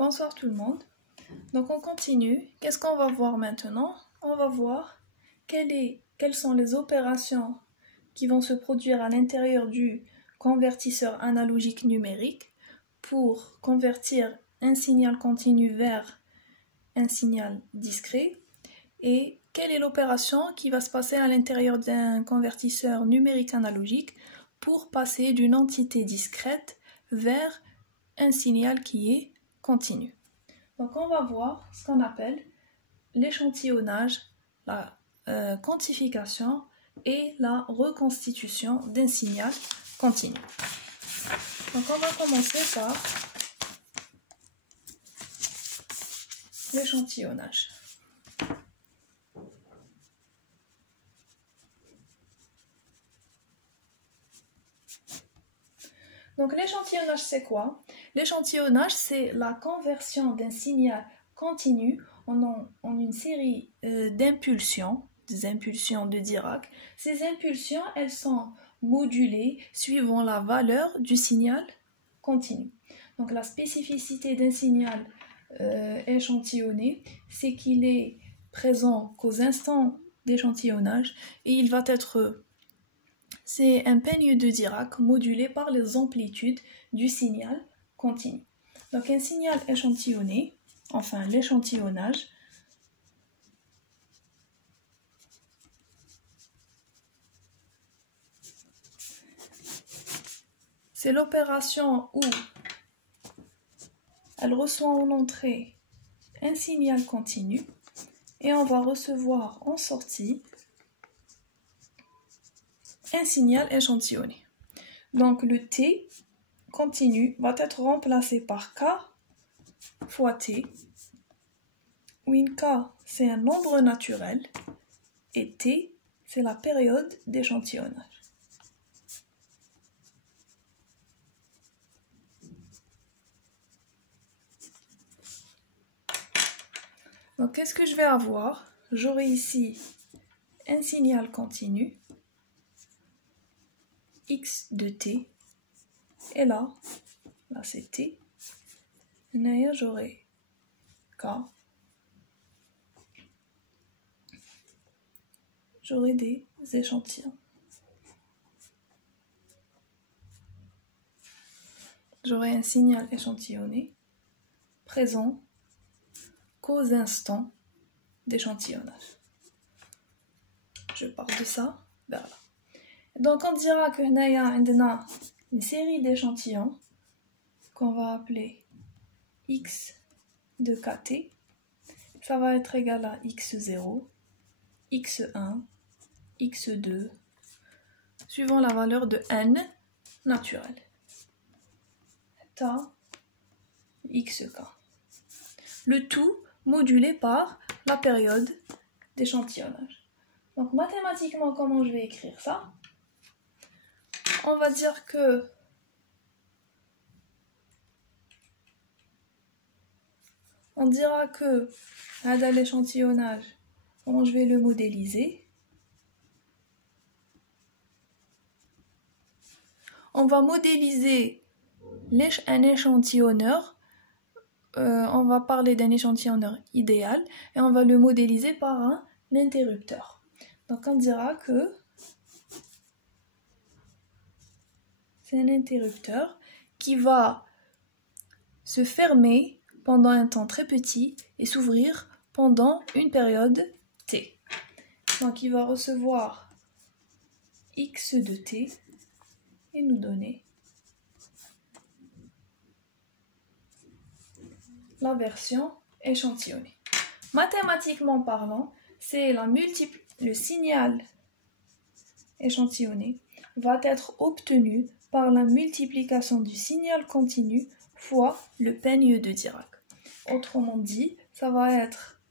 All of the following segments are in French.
Bonsoir tout le monde. Donc on continue. Qu'est-ce qu'on va voir maintenant? On va voir quelles sont les opérations qui vont se produire à l'intérieur du convertisseur analogique numérique pour convertir un signal continu vers un signal discret et quelle est l'opération qui va se passer à l'intérieur d'un convertisseur numérique analogique pour passer d'une entité discrète vers un signal qui est continu. Donc on va voir ce qu'on appelle l'échantillonnage, la quantification et la reconstitution d'un signal continu. Donc on va commencer par l'échantillonnage. Donc l'échantillonnage c'est quoi? L'échantillonnage c'est la conversion d'un signal continu en une série d'impulsions, des impulsions de Dirac. Ces impulsions elles sont modulées suivant la valeur du signal continu. Donc la spécificité d'un signal échantillonné c'est qu'il est présent qu'aux instants d'échantillonnage et il va être... C'est un peigne de Dirac modulé par les amplitudes du signal continu. Donc un signal échantillonné, enfin l'échantillonnage, c'est l'opération où elle reçoit en entrée un signal continu et on va recevoir en sortie un signal échantillonné. Donc le T continu va être remplacé par K fois T, où une K c'est un nombre naturel et T c'est la période d'échantillonnage. Donc qu'est-ce que je vais avoir? J'aurai ici un signal continu x de t et là c'est t. Et j'aurai k. J'aurai des échantillons. J'aurai un signal échantillonné présent qu'aux instants d'échantillonnage. Je pars de ça vers là. Donc on dira que nous avons une série d'échantillons qu'on va appeler x de kt. Ça va être égal à x0, x1, x2, suivant la valeur de n naturelle. Ta xk. Le tout modulé par la période d'échantillonnage. Donc mathématiquement, comment je vais écrire ça? On va dire que on dira que à l'échantillonnage, comment je vais le modéliser? On va modéliser un échantillonneur. On va parler d'un échantillonneur idéal et on va le modéliser par un interrupteur. Donc on dira que c'est un interrupteur qui va se fermer pendant un temps très petit et s'ouvrir pendant une période t. Donc il va recevoir x de t et nous donner la version échantillonnée. Mathématiquement parlant, c'est le signal échantillonné va être obtenu par la multiplication du signal continu fois le peigne de Dirac. Autrement dit, ça va être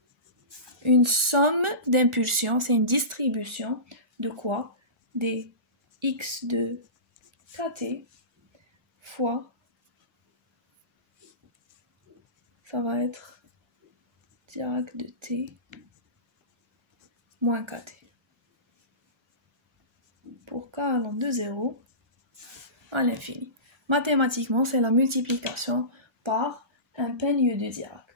une somme d'impulsions, c'est une distribution de quoi? Des x de kt fois, ça va être Dirac de t moins kt. Pour k allant de 0 à l'infini. Mathématiquement, c'est la multiplication par un peigne de Dirac.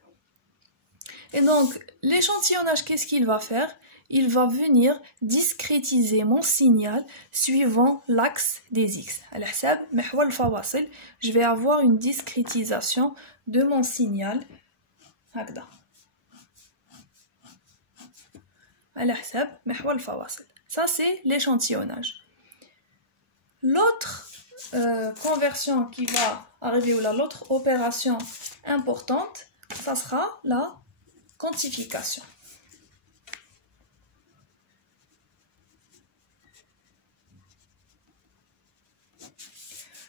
Et donc, l'échantillonnage, qu'est-ce qu'il va faire? Il va venir discrétiser mon signal suivant l'axe des X. Je vais avoir une discrétisation de mon signal. Ça, c'est l'échantillonnage. L'autre conversion qui va arriver, ou l'autre opération importante, ça sera la quantification.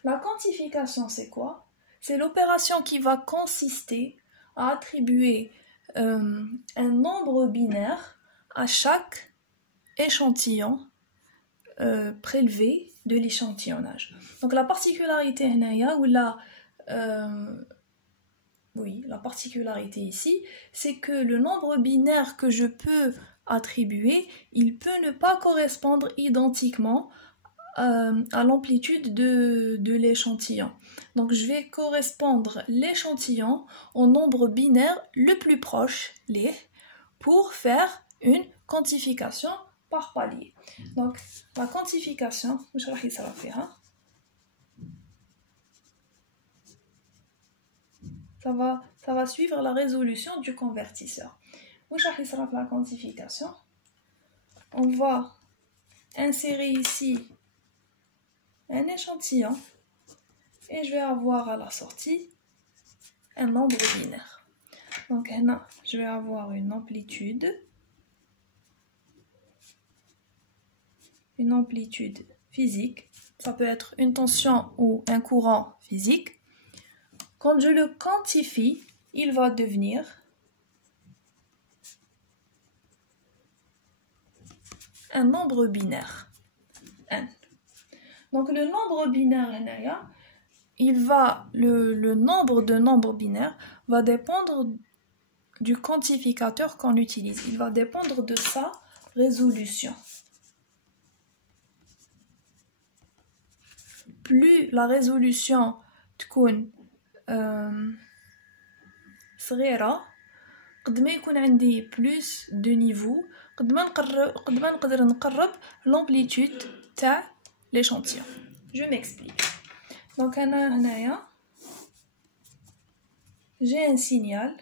La quantification, c'est quoi? C'est l'opération qui va consister à attribuer un nombre binaire à chaque échantillon prélevé de l'échantillonnage. Donc la particularité la particularité ici, c'est que le nombre binaire que je peux attribuer, il peut ne pas correspondre identiquement à l'amplitude de l'échantillon. Donc je vais correspondre l'échantillon au nombre binaire le plus proche, pour faire une quantification par palier. Donc la quantification, ça va suivre la résolution du convertisseur. La quantification, on va insérer ici un échantillon et je vais avoir à la sortie un nombre binaire. Donc là, je vais avoir une amplitude physique, ça peut être une tension ou un courant physique. Quand je le quantifie, il va devenir un nombre binaire, n. Donc le nombre binaire, le nombre de nombres binaires va dépendre du quantificateur qu'on utilise. Il va dépendre de sa résolution. Plus la résolution تكون صغيرة قد ما يكون عندي plus de niveaux قد ما نقدر نقرب l'amplitude تاع l'échantillon. Je m'explique. Donc هنايا j'ai un signal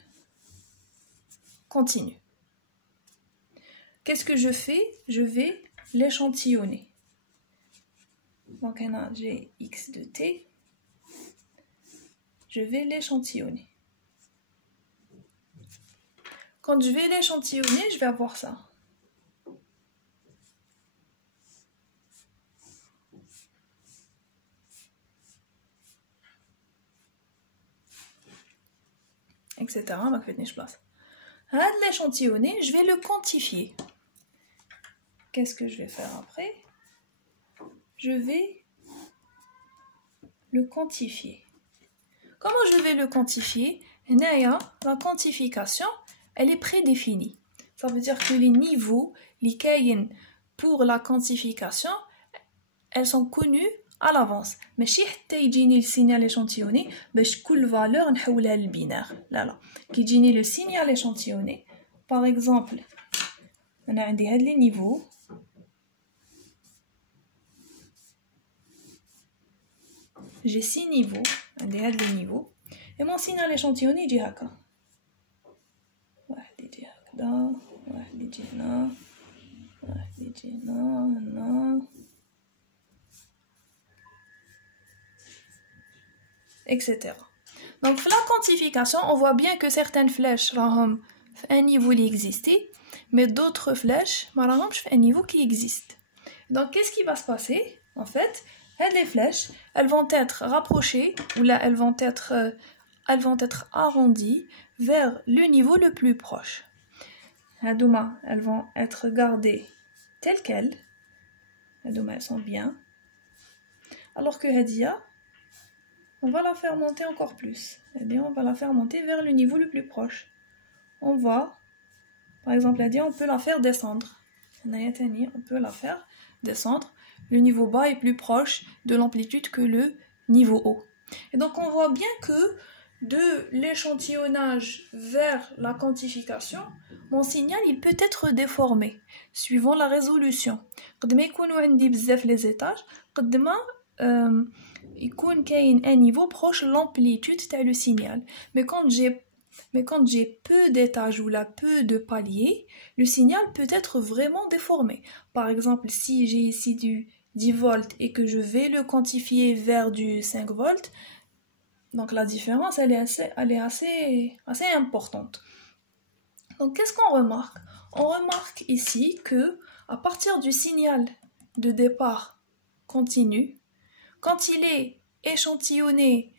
continu. Qu'est-ce que je fais? Je vais l'échantillonner. Donc là, j'ai x de t. Je vais l'échantillonner. Quand je vais l'échantillonner, je vais avoir ça. Etc. Donc, l'échantillonner, je vais le quantifier. Qu'est-ce que je vais faire après? Je vais le quantifier. Comment je vais le quantifier? La quantification, elle est prédéfinie. Ça veut dire que les niveaux, les caïns pour la quantification, elles sont connues à l'avance. Mais si le signal échantillonné, chaque valeur نحولها للبينار. Là. Qui le signal échantillonné, par exemple, on a les niveaux. J'ai 6 niveaux, les niveaux, et mon signal échantillonné dit haka. واحد يجي هكذا، واحد يجي هنا، واحد يجي هنا، هنا، etc. Donc, la quantification, on voit bien que certaines flèches ont un niveau qui existe, mais d'autres flèches ont un niveau qui existe. Donc, qu'est-ce qui va se passer? En fait, les flèches, elles vont être rapprochées, ou là, elles vont être arrondies vers le niveau le plus proche. Elles vont être gardées telles quelles. Elles sont bien. Alors que Hadia, on va la faire monter encore plus. On va la faire monter vers le niveau le plus proche. On va, par exemple, Hadia, on peut la faire descendre. On peut la faire descendre. Le niveau bas est plus proche de l'amplitude que le niveau haut. Et donc, on voit bien que de l'échantillonnage vers la quantification, mon signal il peut être déformé suivant la résolution. قد ما يكونوا عندي بزاف les étages, قد ما يكون كاين un niveau proche l'amplitude تاع le signal. Mais quand j'ai peu d'étages ou là peu de paliers, le signal peut être vraiment déformé. Par exemple, si j'ai ici du 10 volts et que je vais le quantifier vers du 5 volts, donc la différence elle est assez importante. Donc qu'est-ce qu'on remarque? On remarque ici que à partir du signal de départ continu, quand il est échantillonné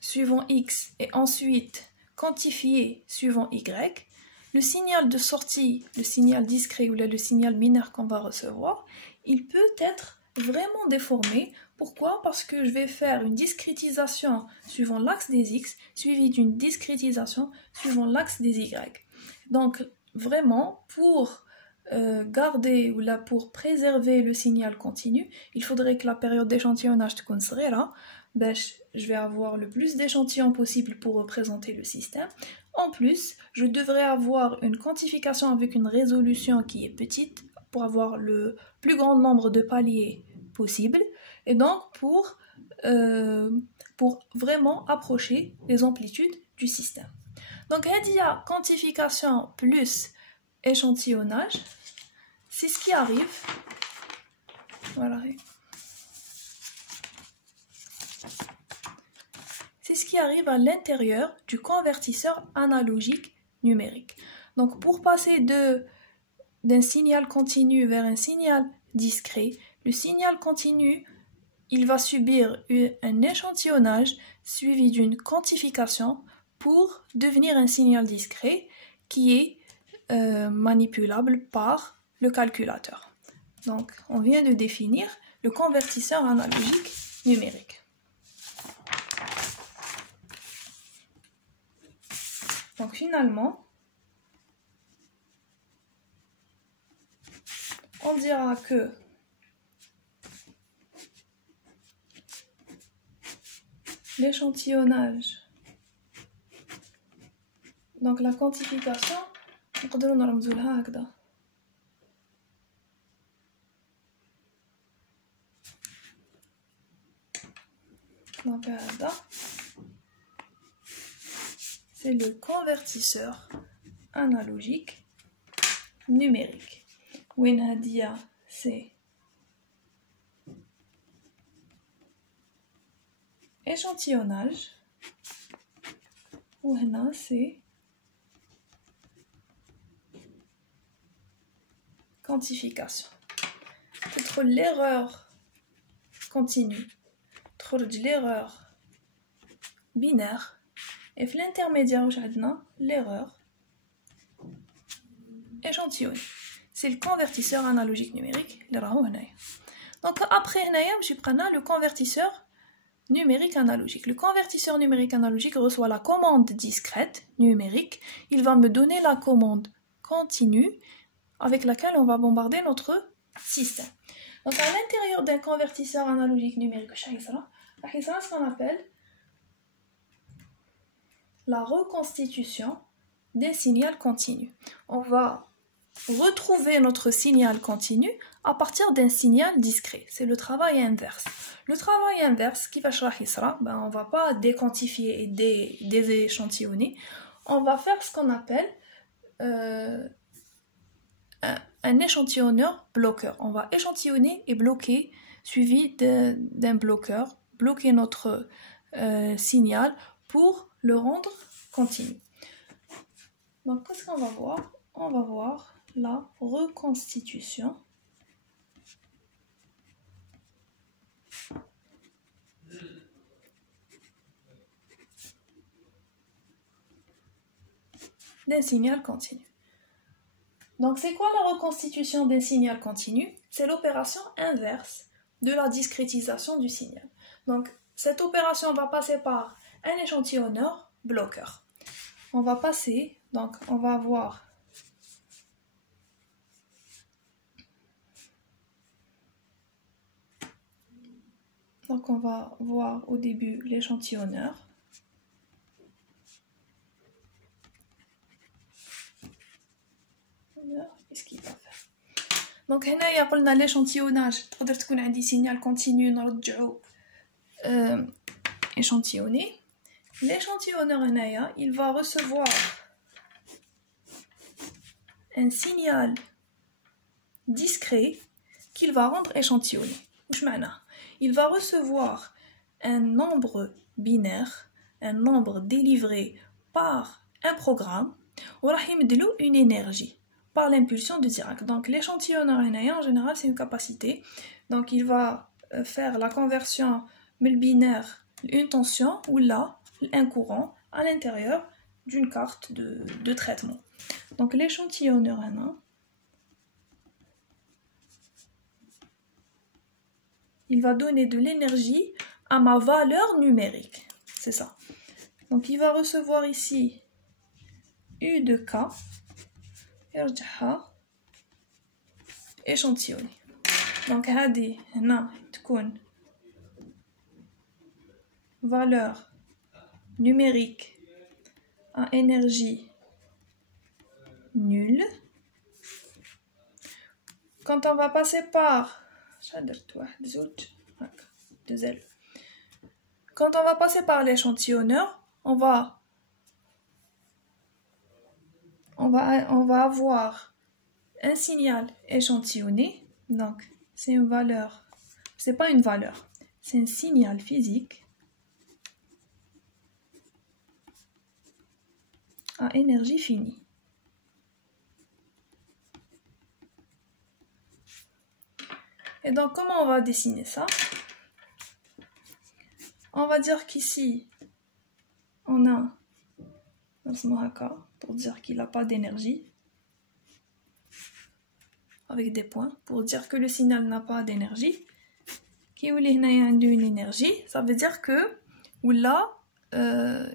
suivant X et ensuite quantifié suivant Y, le signal de sortie, le signal discret ou le signal binaire qu'on va recevoir, il peut être vraiment déformé. Pourquoi? Parce que je vais faire une discrétisation suivant l'axe des X suivie d'une discrétisation suivant l'axe des Y. Donc vraiment pour garder ou là pour préserver le signal continu, il faudrait que la période d'échantillonnage soit là. Je vais avoir le plus d'échantillons possible pour représenter le système. En plus, je devrais avoir une quantification avec une résolution qui est petite pour avoir le plus grand nombre de paliers possible et donc pour vraiment approcher les amplitudes du système. Donc, il y a quantification plus échantillonnage, c'est ce qui arrive. Voilà. C'est ce qui arrive à l'intérieur du convertisseur analogique numérique. Donc pour passer d'un signal continu vers un signal discret, le signal continu, il va subir un échantillonnage suivi d'une quantification pour devenir un signal discret qui est manipulable par le calculateur. Donc on vient de définir le convertisseur analogique numérique. Donc finalement, on dira que l'échantillonnage, donc la quantification, donc c'est le convertisseur analogique numérique. Winhadia, c'est échantillonnage. Ouhna, c'est quantification. Entre l'erreur continue, entre l'erreur binaire, et l'intermédiaire, l'erreur échantillonnée. C'est le convertisseur analogique numérique. Donc après, je prends le convertisseur numérique analogique. Le convertisseur numérique analogique reçoit la commande discrète numérique. Il va me donner la commande continue avec laquelle on va bombarder notre système. Donc à l'intérieur d'un convertisseur analogique numérique, c'est ce qu'on appelle la reconstitution des signaux continus. On va retrouver notre signal continu à partir d'un signal discret. C'est le travail inverse. Le travail inverse, qui va on va pas déquantifier et déséchantillonner. On va faire ce qu'on appelle un échantillonneur bloqueur. On va échantillonner et bloquer, suivi d'un bloqueur, bloquer notre signal pour le rendre continu. Donc, qu'est-ce qu'on va voir? On va voir la reconstitution d'un signal continu. Donc, c'est quoi la reconstitution d'un signal continu? C'est l'opération inverse de la discrétisation du signal. Donc, cette opération va passer par un échantillonneur bloqueur. On va passer, donc on va avoir au début l'échantillonneur. l'échantillonneur, qu'est-ce qu'il va faire? Donc, هنا قلنا l'échantillonnage. تقدر تكون عندي signal continu نرجعو échantillonner. L'échantillonneur هنايا, il va recevoir un signal discret qu'il va rendre échantillonné. واش معناه? Il va recevoir un nombre binaire, un nombre délivré par un programme, وراح يمدلو une énergie par l'impulsion de Dirac. Donc l'échantillonneur en général c'est une capacité. Donc il va faire la conversion du binaire une tension ou là un courant à l'intérieur d'une carte de traitement. Donc l'échantillonneur il va donner de l'énergie à ma valeur numérique. C'est ça. Donc il va recevoir ici U de K يرجعها échantillonné. Donc هذه هنا تكون valeur numérique à énergie nulle. Quand on va passer par quand on va passer par l'échantillonneur, on va avoir un signal échantillonné. Donc c'est une valeur, c'est pas une valeur, c'est un signal physique à énergie finie. Et donc comment on va dessiner ça? On va dire qu'ici on a pour dire qu'il n'a pas d'énergie, avec des points pour dire que le signal n'a pas d'énergie. Qui ou une énergie, ça veut dire que ou là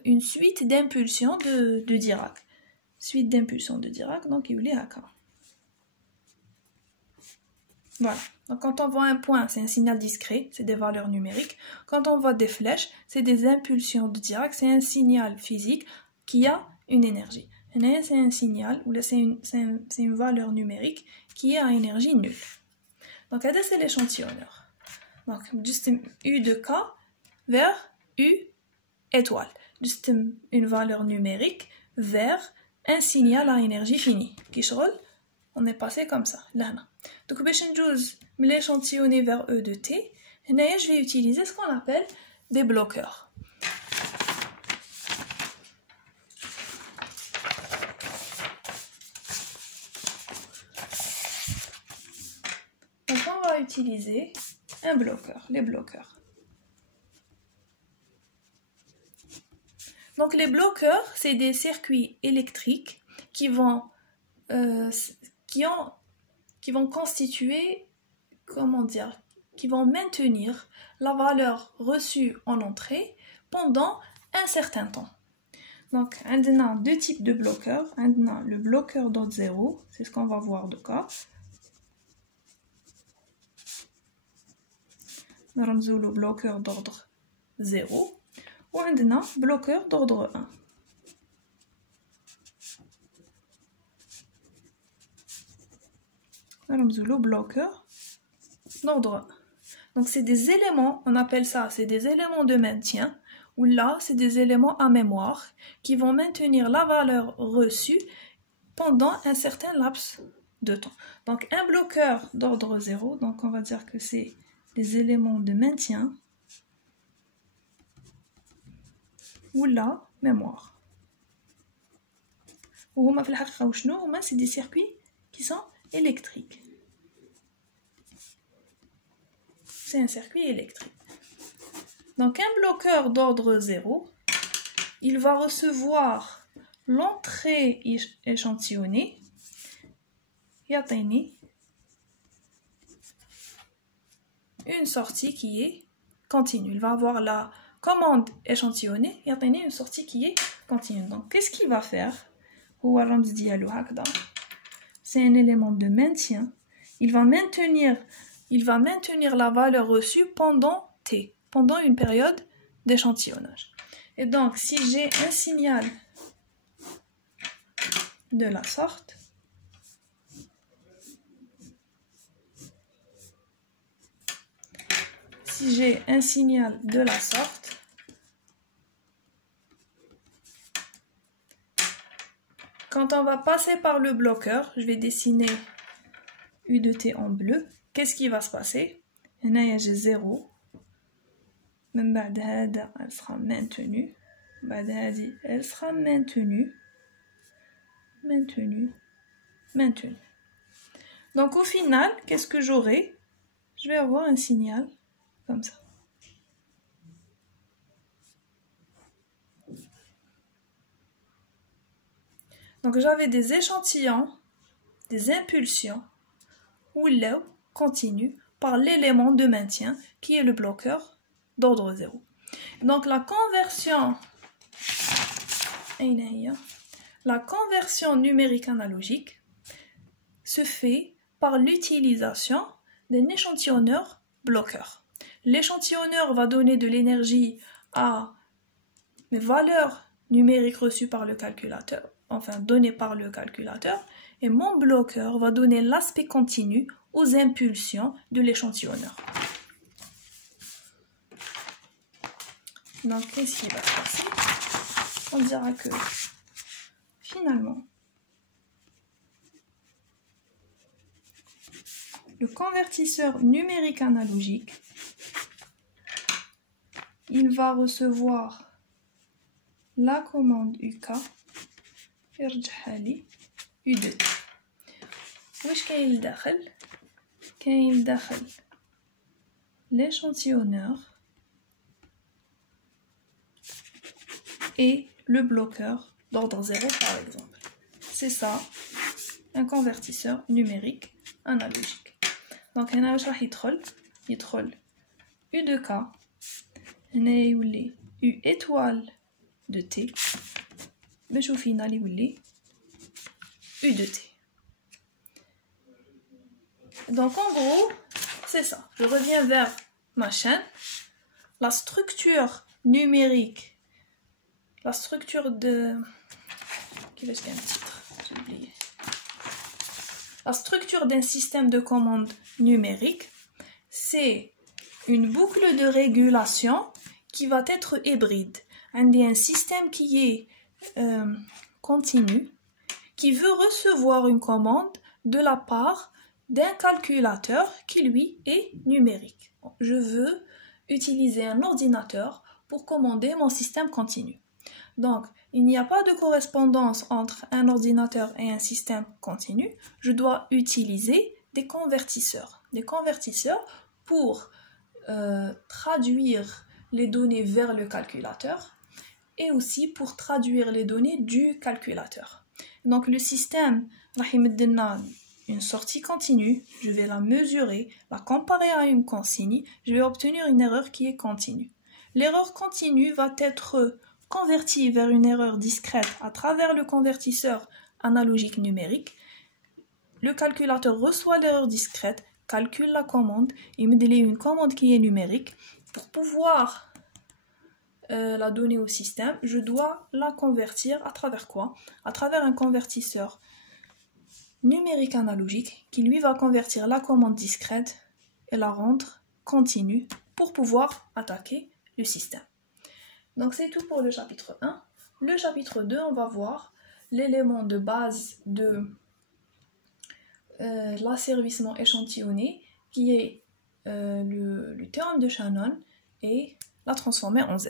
une suite d'impulsions de Dirac. Suite d'impulsions de Dirac, donc il est haka. Voilà. Donc quand on voit un point, c'est un signal discret, c'est des valeurs numériques. Quand on voit des flèches, c'est des impulsions de Dirac, c'est un signal physique qui a une énergie. C'est un signal, ou là c'est une valeur numérique qui est à énergie nulle. Donc là c'est l'échantillonneur. Donc juste U de K vers U étoile. Juste une valeur numérique vers un signal à énergie finie. Qui شغل, on est passé comme ça. Là. Donc باش نجوز من l'échantillonner vers E de T, هنايا je vais utiliser ce qu'on appelle des bloqueurs. Donc on va utiliser un bloqueur, les bloqueurs. Donc les bloqueurs, c'est des circuits électriques qui vont constituer, comment dire, qui vont maintenir la valeur reçue en entrée pendant un certain temps. Donc, on a deux types de bloqueurs. On a le bloqueur d'ordre 0, c'est ce qu'on va voir de cas. On a le bloqueur d'ordre 0. Ou on a le bloqueur d'ordre 1. Le bloqueur d'ordre 1. Donc c'est des éléments, on appelle ça, c'est des éléments de maintien, ou là c'est des éléments à mémoire qui vont maintenir la valeur reçue pendant un certain laps de temps. Donc un bloqueur d'ordre 0, donc on va dire que c'est des éléments de maintien, ou là mémoire. Ou c'est des circuits qui sont électriques. C'est un circuit électrique. Donc un bloqueur d'ordre 0, il va recevoir l'entrée échantillonnée, une sortie qui est continue. Il va avoir la commande échantillonnée, une sortie qui est continue. Donc qu'est-ce qu'il va faire? C'est un élément de maintien. Il va maintenir la valeur reçue pendant T, pendant une période d'échantillonnage. Et donc, si j'ai un signal de la sorte, si j'ai un signal de la sorte, quand on va passer par le bloqueur, je vais dessiner U de t en bleu. Qu'est-ce qui va se passer? Là, j'ai 0. Même elle sera maintenue. Elle sera maintenue. Maintenue. Donc au final, qu'est-ce que j'aurai? Je vais avoir un signal comme ça. Donc j'avais des échantillons, des impulsions, ou là, continue par l'élément de maintien qui est le bloqueur d'ordre 0. Donc la conversion numérique analogique se fait par l'utilisation d'un échantillonneur bloqueur. L'échantillonneur va donner de l'énergie à mes valeurs numériques reçues par le calculateur, enfin données par le calculateur, et mon bloqueur va donner l'aspect continu aux impulsions de l'échantillonneur. Donc, qu'est-ce qui va se passer? On dira que finalement, le convertisseur numérique analogique, il va recevoir la commande UK U de T. واش كاين لداخل؟ كاين لداخل l'échantillonneur et le bloqueur d'ordre 0 par exemple. C'est ça, un convertisseur numérique analogique. Donc هنا واش راح يدخل U de K, هنا يولي U étoile de T, باش au final يولي U de T. Donc en gros, c'est ça. Je reviens vers ma chaîne. La structure numérique, la structure de... Quel est un titre? J'ai oublié. La structure d'un système de commande numérique, c'est une boucle de régulation qui va être hybride. Un système qui est continu, qui veut recevoir une commande de la part d'un calculateur qui lui est numérique. Je veux utiliser un ordinateur pour commander mon système continu. Donc, il n'y a pas de correspondance entre un ordinateur et un système continu. Je dois utiliser des convertisseurs. Des convertisseurs pour traduire les données vers le calculateur et aussi pour traduire les données du calculateur. Donc, le système va me donner une sortie continue, je vais la mesurer, la comparer à une consigne, je vais obtenir une erreur qui est continue. L'erreur continue va être convertie vers une erreur discrète à travers le convertisseur analogique numérique. Le calculateur reçoit l'erreur discrète, calcule la commande et me donne une commande qui est numérique. Pour pouvoir la donner au système, je dois la convertir à travers quoi? À travers un convertisseur numérique analogique qui lui va convertir la commande discrète et la rendre continue pour pouvoir attaquer le système. Donc c'est tout pour le chapitre 1. Le chapitre 2, on va voir l'élément de base de l'asservissement échantillonné qui est le théorème de Shannon et la transformer en Z.